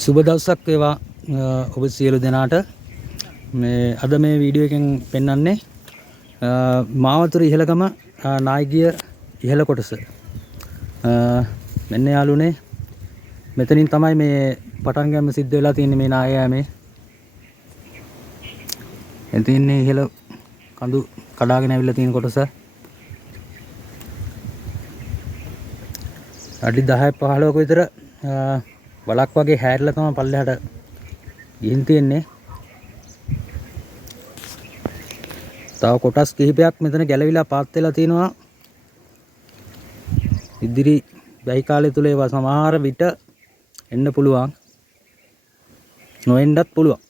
සුබ දවසක් වේවා ඔබ සියලු දෙනාට. මේ අද මේ වීඩියෝ එකෙන් පෙන්වන්නේ මාවතුර ඉහළගම නායකීය ඉහළ කොටස. මෙන්න යාළුවනේ මෙතනින් තමයි මේ පටන් ගන්න සිද්ධ වෙලා තියෙන්නේ මේ නායෑමේ. එතන ඉහළ කඳු කඩාගෙන ඇවිල්ලා තියෙන කොටස. අඩි 10 15ක විතර බලක් වගේ හැරිලා තමයි පල්ලෙහාට ගිහින් තියෙන්නේ. තව කොටස් කිහිපයක් මෙතන ගැලවිලා පාත් වෙලා තිනවා. ඉදිරි වැහි කාලය තුල ඒවා සමහර විට එන්න පුළුවන්. නොඑන්නත් පුළුවන්.